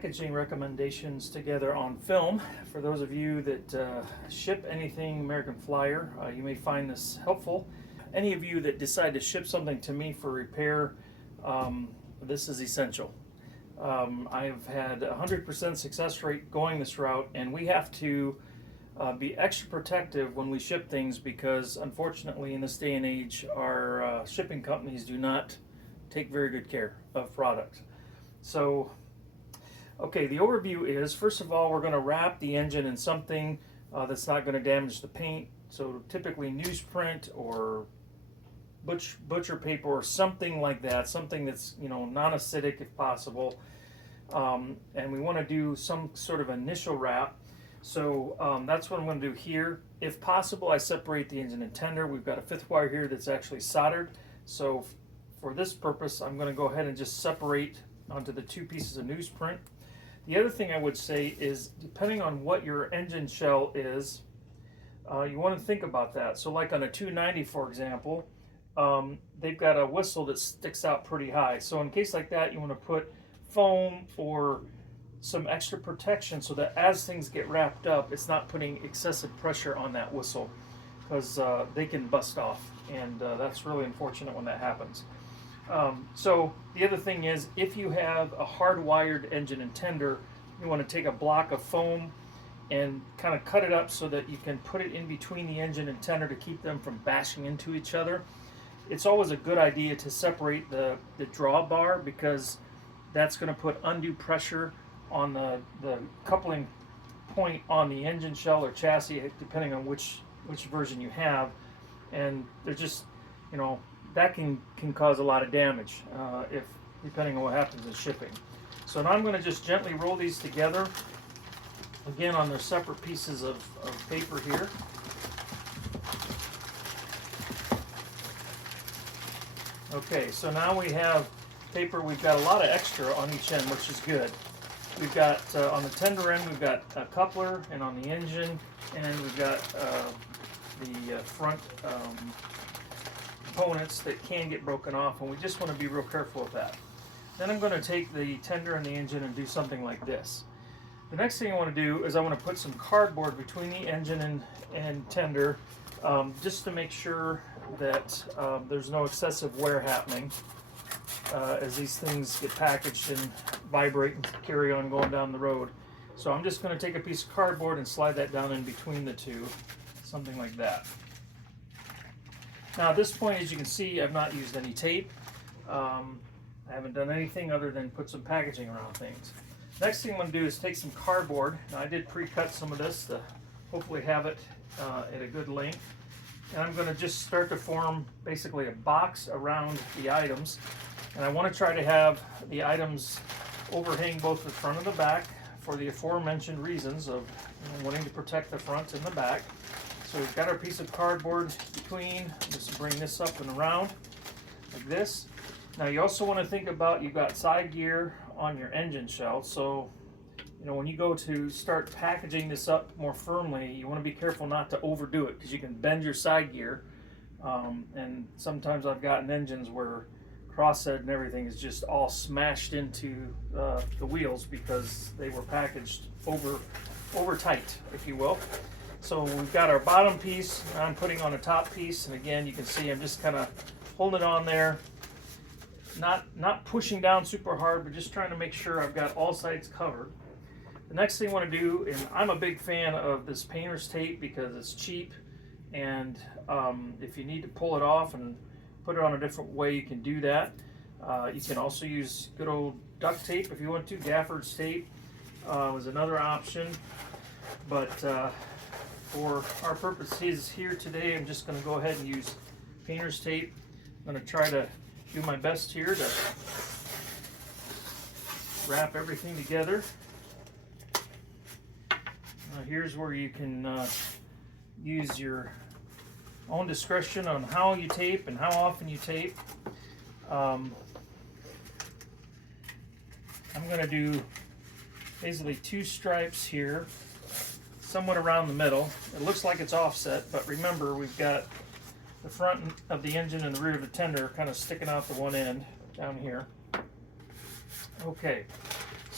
packaging recommendations together on film. For those of you that ship anything American Flyer, you may find this helpful. Any of you that decide to ship something to me for repair, this is essential. I've had a 100% success rate going this route, and we have to be extra protective when we ship things because unfortunately in this day and age our shipping companies do not take very good care of products. So, okay, the overview is, first of all, we're going to wrap the engine in something that's not going to damage the paint. So typically newsprint or butcher paper or something like that, something that's, you know, non-acidic if possible. And we want to do some sort of initial wrap. So that's what I'm going to do here. If possible, I separate the engine and tender. We've got a 5th wire here that's actually soldered. So for this purpose, I'm going to go ahead and just separate onto the 2 pieces of newsprint. The other thing I would say is, depending on what your engine shell is, you want to think about that. So like on a 290, for example, they've got a whistle that sticks out pretty high. So in a case like that, you want to put foam or some extra protection so that as things get wrapped up, it's not putting excessive pressure on that whistle, because they can bust off, and that's really unfortunate when that happens. So the other thing is, if you have a hardwired engine and tender, you want to take a block of foam and kind of cut it up so that you can put it in between the engine and tender to keep them from bashing into each other. It's always a good idea to separate the drawbar, because that's going to put undue pressure on the coupling point on the engine shell or chassis, depending on which version you have, and they're just, you know, that can cause a lot of damage if depending on what happens in shipping. So now I'm going to just gently roll these together, again on their separate pieces of paper here. Okay, so now we have paper. We've got a lot of extra on each end, which is good. We've got on the tender end, we've got a coupler, and on the engine end, we've got the front components that can get broken off, and we just want to be real careful with that. Then I'm going to take the tender and the engine and do something like this. The next thing I want to do is I want to put some cardboard between the engine and tender, just to make sure that there's no excessive wear happening as these things get packaged and vibrate and carry on going down the road. So I'm just going to take a piece of cardboard and slide that down in between the two, something like that. Now at this point, as you can see, I've not used any tape. I haven't done anything other than put some packaging around things. Next thing I'm going to do is take some cardboard. Now I did pre-cut some of this to hopefully have it at a good length. And I'm going to just start to form basically a box around the items. And I want to try to have the items overhang both the front and the back for the aforementioned reasons of, you know, wanting to protect the front and the back. So we've got our piece of cardboard between. Just bring this up and around like this. Now you also want to think about, you've got side gear on your engine shell, so you know when you go to start packaging this up more firmly, you want to be careful not to overdo it, because you can bend your side gear, and sometimes I've gotten engines where crosshead and everything is just all smashed into the wheels because they were packaged over tight, if you will. So we've got our bottom piece, and I'm putting on a top piece, and again you can see I'm just kind of holding it on there, not pushing down super hard, but just trying to make sure I've got all sides covered. The next thing I want to do, and I'm a big fan of this painter's tape because it's cheap, and if you need to pull it off and put it on a different way, you can do that. You can also use good old duct tape if you want to. Gaffer's tape is another option, but for our purposes here today, I'm just going to go ahead and use painter's tape. I'm going to try to do my best here to wrap everything together. Here's where you can use your own discretion on how you tape and how often you tape. I'm going to do basically 2 stripes here, somewhat around the middle. It looks like it's offset, but remember we've got the front of the engine and the rear of the tender kind of sticking out the one end down here. Okay,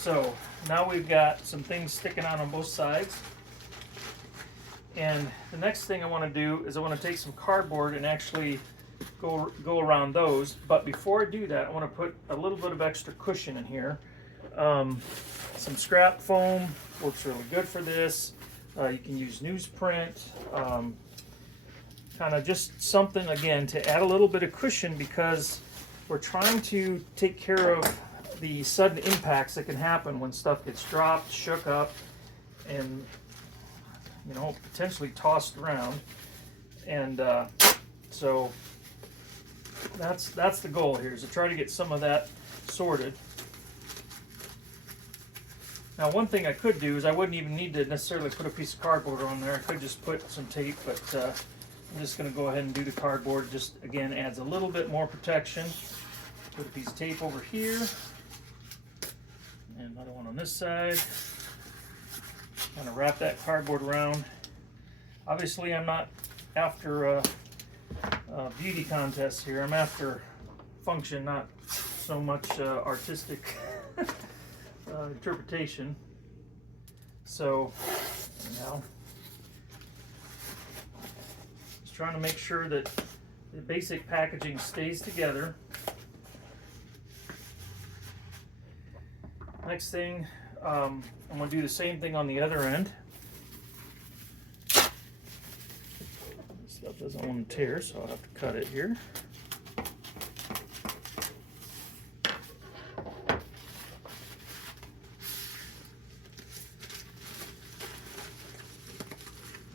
So now we've got some things sticking out on both sides. And the next thing I want to do is I want to take some cardboard and actually go around those. But before I do that, I want to put a little bit of extra cushion in here. Some scrap foam works really good for this. You can use newsprint, kind of just something, again, to add a little bit of cushion, because we're trying to take care of the sudden impacts that can happen when stuff gets dropped, shook up, and potentially tossed around. And so that's the goal here, is to try to get some of that sorted. Now, one thing I could do is I wouldn't even need to necessarily put a piece of cardboard on there. I could just put some tape, but I'm just going to go ahead and do the cardboard. Just, again, adds a little bit more protection. Put a piece of tape over here, and another one on this side. Kind of wrap that cardboard around. Obviously, I'm not after a beauty contest here. I'm after function, not so much artistic interpretation. So, just trying to make sure that the basic packaging stays together. Next thing, I'm going to do the same thing on the other end. This stuff doesn't want to tear, so I'll have to cut it here.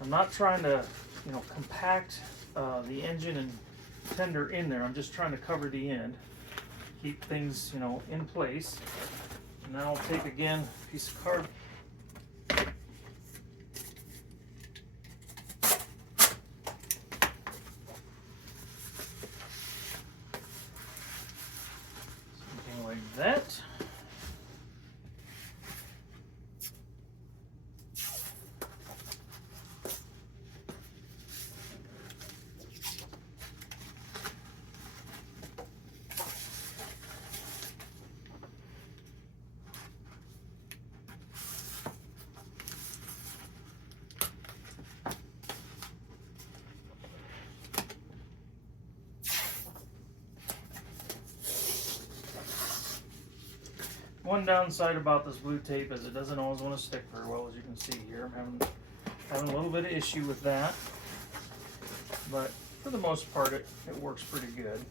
I'm not trying to, compact the engine and tender in there. I'm just trying to cover the end, keep things, in place. And now I'll take, again, a piece of card. Something like that. One downside about this blue tape is it doesn't always want to stick very well, as you can see here. I'm having a little bit of issue with that, but for the most part it works pretty good.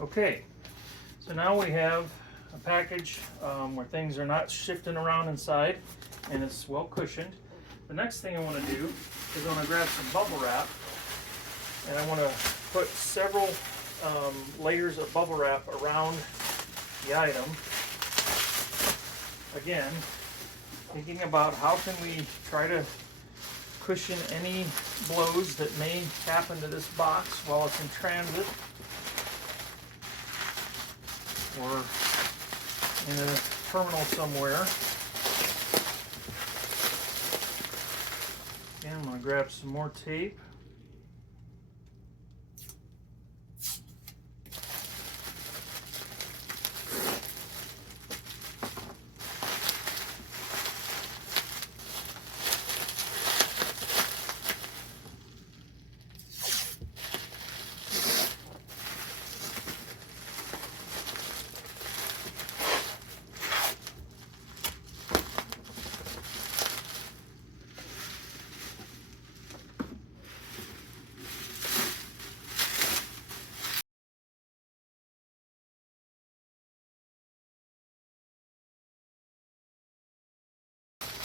Okay, so now we have a package where things are not shifting around inside, and it's well cushioned. The next thing I want to do is I want to grab some bubble wrap, and I want to put several layers of bubble wrap around the item. Again, thinking about how can we try to cushion any blows that may happen to this box while it's in transit, or in a terminal somewhere. Again, I'm going to grab some more tape.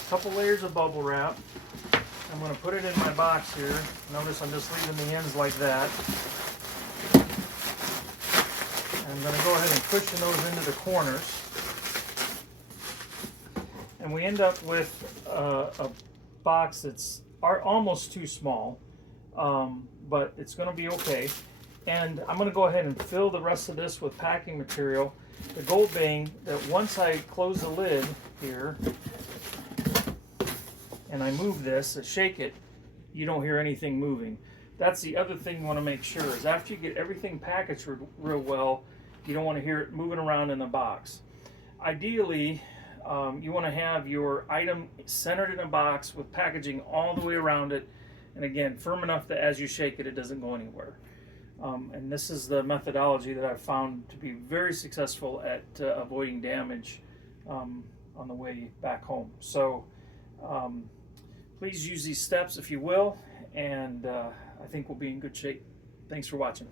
Couple layers of bubble wrap. I'm going to put it in my box here. Notice I'm just leaving the ends like that. I'm going to go ahead and cushion those into the corners. And we end up with a box that's almost too small, but it's going to be okay. And I'm going to go ahead and fill the rest of this with packing material. The goal being that once I close the lid here and I move this, shake it, you don't hear anything moving. That's the other thing you want to make sure is after you get everything packaged real well, you don't want to hear it moving around in the box. Ideally, you want to have your item centered in a box with packaging all the way around it, and again, firm enough that as you shake it, it doesn't go anywhere. And this is the methodology that I've found to be very successful at avoiding damage on the way back home. So please use these steps if you will, and I think we'll be in good shape. Thanks for watching.